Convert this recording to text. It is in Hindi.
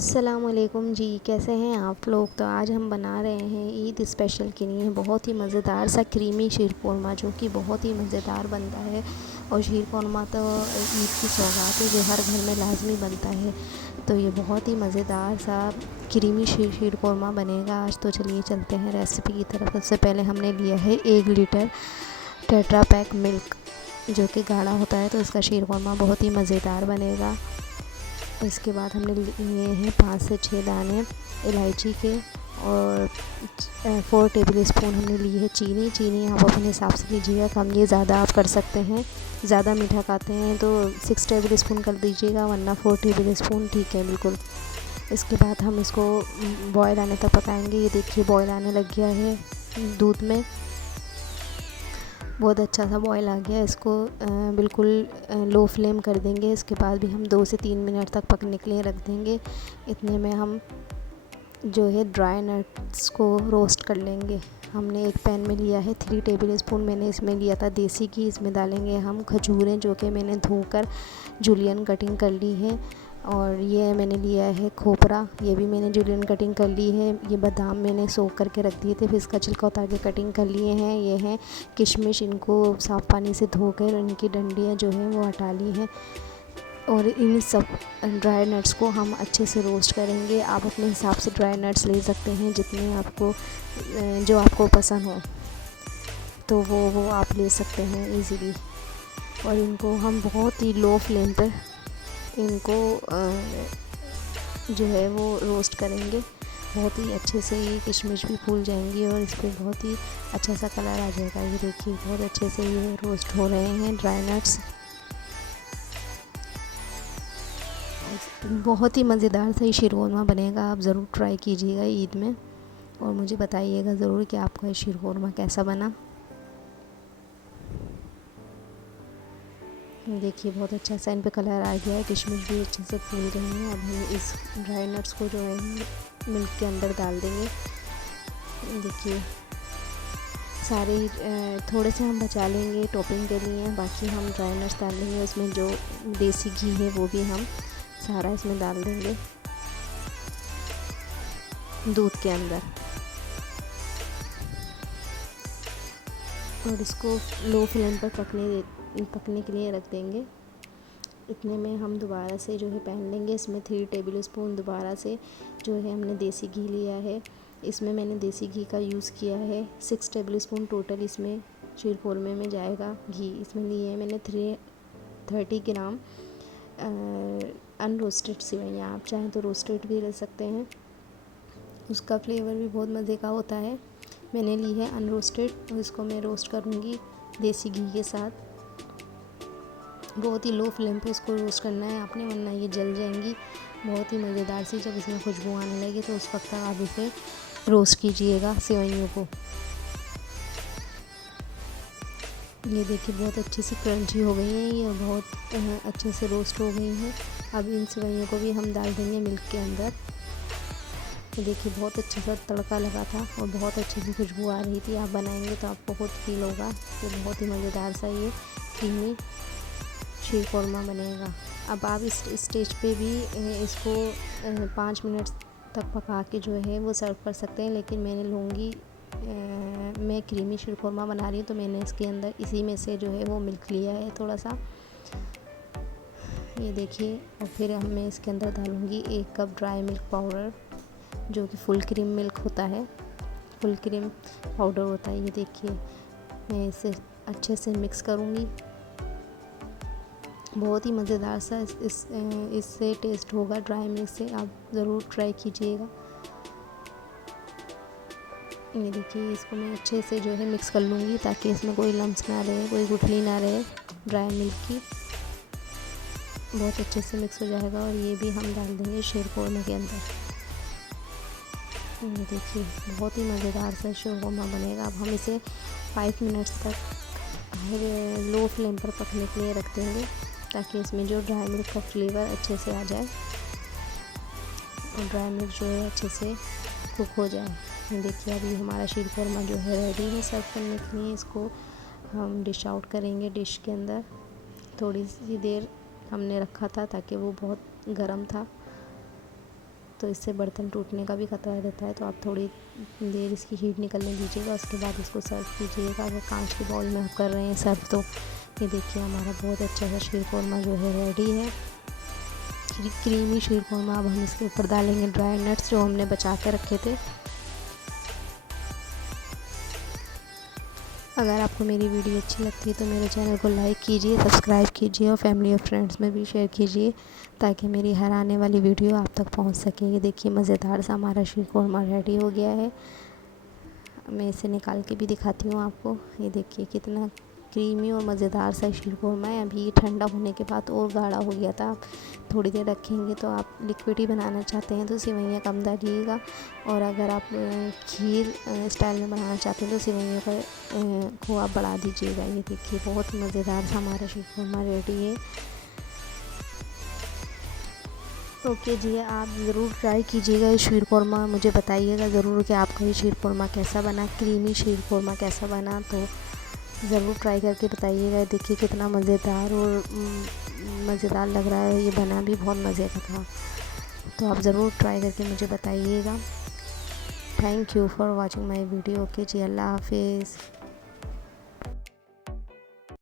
अस्सलामुअलैकुम जी, कैसे हैं आप लोग। तो आज हम बना रहे हैं ईद स्पेशल के लिए बहुत ही मज़ेदार सा क्रीमी शीरकुरमा, जो कि बहुत ही मज़ेदार बनता है। और शीरकुरमा तो ईद की सौगात है जो हर घर में लाजमी बनता है। तो ये बहुत ही मज़ेदार सा क्रीमी शीरकुरमा बनेगा आज। तो चलिए चलते हैं रेसिपी की तरफ। सबसे पहले हमने लिया है 1 लीटर टेट्रा पैक मिल्क, जो कि गाढ़ा होता है, तो इसका शीरकुरमा बहुत ही मज़ेदार बनेगा। इसके बाद हमने लिए हैं 5 से 6 दाने इलायची के, और 4 टेबल स्पून हमने ली है चीनी आप अपने हिसाब से लीजिएगा, कम ये ज़्यादा आप कर सकते हैं। ज़्यादा मीठा खाते हैं तो 6 टेबल स्पून कर दीजिएगा, वरना 4 टेबल स्पून ठीक है बिल्कुल। इसके बाद हम इसको बॉयल आने तक पकाएंगे। ये देखिए बॉयल आने लग गया है दूध में, बहुत अच्छा सा बॉयल आ गया। इसको बिल्कुल लो फ्लेम कर देंगे। इसके बाद भी हम 2 से 3 मिनट तक पकने के लिए रख देंगे। इतने में हम जो है ड्राई नट्स को रोस्ट कर लेंगे। हमने एक पैन में लिया है 3 टेबल स्पून, मैंने इसमें लिया था देसी घी। इसमें डालेंगे हम खजूरें, जो कि मैंने धोकर जूलियन कटिंग कर ली है। और ये मैंने लिया है खोपरा, ये भी मैंने जूलियन कटिंग कर ली है। ये बादाम मैंने सोख करके रख दिए थे, फिर इसका छिलका उतार के कटिंग कर लिए हैं। ये हैं किशमिश, इनको साफ़ पानी से धोकर इनकी डंडियाँ जो हैं वो हटा ली हैं। और इन सब ड्राई नट्स को हम अच्छे से रोस्ट करेंगे। आप अपने हिसाब से ड्राई नट्स ले सकते हैं, जितने आपको जो आपको पसंद हो, तो वो आप ले सकते हैं इजीली। और इनको हम बहुत ही लो फ्लेम पर इनको जो है वो रोस्ट करेंगे। बहुत ही अच्छे से ये किशमिश भी फूल जाएंगी और इस पर बहुत ही अच्छा सा कलर आ जाएगा। ये देखिए बहुत अच्छे से ये रोस्ट हो रहे हैं ड्राई नट्स। बहुत ही मज़ेदार सा ये शीरकुरमा बनेगा, आप ज़रूर ट्राई कीजिएगा ईद में, और मुझे बताइएगा ज़रूर कि आपका ये शीरकुरमा कैसा बना। देखिए बहुत अच्छा सा इन पे कलर आ गया है, किशमिश भी अच्छे से फूल गई हैं। अब हम इस ड्राई नट्स को जो है मिल्क के अंदर डाल देंगे। देखिए सारे थोड़े से हम बचा लेंगे टॉपिंग के लिए, बाकी हम ड्राई नट्स डाल देंगे। उसमें जो देसी घी है वो भी हम सारा इसमें डाल देंगे दूध के अंदर, और इसको लो फ्लेम पर पकने के लिए रख देंगे। इतने में हम दोबारा से जो है पैन लेंगे। इसमें 3 टेबल स्पून दोबारा से जो है हमने देसी घी लिया है। इसमें मैंने देसी घी का यूज़ किया है 6 टेबल स्पून टोटल इसमें शीरकुरमे में जाएगा घी। इसमें लिए है मैंने 30 ग्राम अनरोस्टेड सेवइयाँ, आप चाहें तो रोस्टेड भी ले सकते हैं, उसका फ्लेवर भी बहुत मज़े का होता है। मैंने ली है अनरोस्टेड, और इसको मैं रोस्ट करूँगी देसी घी के साथ। बहुत ही लो फ्लेम पे इसको रोस्ट करना है आपने, वरना ये जल जाएंगी। बहुत ही मज़ेदार सी जब इसमें खुशबू आने लगे तो उस वक्त तक आप इसे रोस्ट कीजिएगा सेवइयों को। ये देखिए बहुत अच्छी सी क्रंची हो गई हैं, ये बहुत अच्छे से रोस्ट हो गई हैं। अब इन सेवइयों को भी हम डाल देंगे मिल्क के अंदर। तो देखिए बहुत अच्छा सा तड़का लगा था और बहुत अच्छी सी खुशबू आ रही थी। आप बनाएंगे तो आपको खुद फील होगा कि बहुत ही मज़ेदार सा ये क्रीमी शीरकुरमा बनेगा। अब आप इस स्टेज पे भी इसको 5 मिनट तक पका के जो है वो सर्व कर सकते हैं, लेकिन मैं क्रीमी शीरकुरमा बना रही हूँ, तो मैंने इसके अंदर इसी में से जो है वो मिल्क लिया है थोड़ा सा, ये देखिए। और फिर मैं इसके अंदर डालूँगी 1 कप ड्राई मिल्क पाउडर, जो कि फुल क्रीम मिल्क होता है, फुल क्रीम पाउडर होता है। ये देखिए मैं इसे अच्छे से मिक्स करूँगी। बहुत ही मज़ेदार सा इससे टेस्ट होगा ड्राई मिल्क से, आप ज़रूर ट्राई कीजिएगा। ये देखिए इसको मैं अच्छे से जो है मिक्स कर लूँगी, ताकि इसमें कोई लम्स ना रहे, कोई गुठली ना रहे ड्राई मिल्क की। बहुत अच्छे से मिक्स हो जाएगा, और ये भी हम डाल देंगे शीरकुरमा के अंदर। ये देखिए बहुत ही मज़ेदार सा शीरकुरमा बनेगा। अब हम इसे 5 मिनट्स तक लो फ्लेम पर पकने के लिए रख देंगे, ताकि इसमें जो ड्राई मिल्क का फ्लेवर अच्छे से आ जाए और ड्राई मिल्क जो है अच्छे से कुक हो जाए। देखिए अभी हमारा शीरकुरमा जो है रेडी है सर्व करने के लिए। इसको हम डिश आउट करेंगे डिश के अंदर। थोड़ी सी देर हमने रखा था ताकि वो बहुत गर्म था। तो इससे बर्तन टूटने का भी खतरा रहता है। तो आप थोड़ी देर इसकी हीट निकलने दीजिएगा, उसके बाद इसको सर्व कीजिएगा। अगर कांच के बाउल में आप कर रहे हैं सर्व, तो ये देखिए हमारा बहुत अच्छा सा शीरखुरमा जो है रेडी है। क्रीमी शीरखुरमा। अब हम इसके ऊपर डालेंगे ड्राई नट्स जो हमने बचा कर रखे थे। अगर आपको मेरी वीडियो अच्छी लगती है तो मेरे चैनल को लाइक कीजिए, सब्सक्राइब कीजिए और फैमिली और फ्रेंड्स में भी शेयर कीजिए, ताकि मेरी हर आने वाली वीडियो आप तक पहुंच सके। ये देखिए मज़ेदार सा हमारा शीरखुरमा रेडी हो गया है। मैं इसे निकाल के भी दिखाती हूँ आपको। ये देखिए कितना क्रीमी और मज़ेदार सा शीरखुरमा है। अभी ये ठंडा होने के बाद और गाढ़ा हो गया था। आप थोड़ी देर रखेंगे तो आप लिक्विड ही बनाना चाहते हैं तो सेवइयाँ कम डालिएगा, और अगर आप खीर स्टाइल में बनाना चाहते हैं तो सेवइयों को आप बढ़ा दीजिएगा। ये देखिए बहुत मज़ेदार सा हमारा शीरखुरमा रेडी है। ओके जी, आप ज़रूर ट्राई कीजिएगा ये शीरखुरमा, मुझे बताइएगा ज़रूर कि आपका ये शीरखुरमा कैसा बना, क्रीमी शीरखुरमा कैसा बना। तो ज़रूर ट्राई करके बताइएगा। देखिए कितना मज़ेदार और मज़ेदार लग रहा है। ये बना भी बहुत मज़े का था। तो आप ज़रूर ट्राई करके मुझे बताइएगा। Thank you for watching my video. Okay जी, अल्लाह हाफिज़।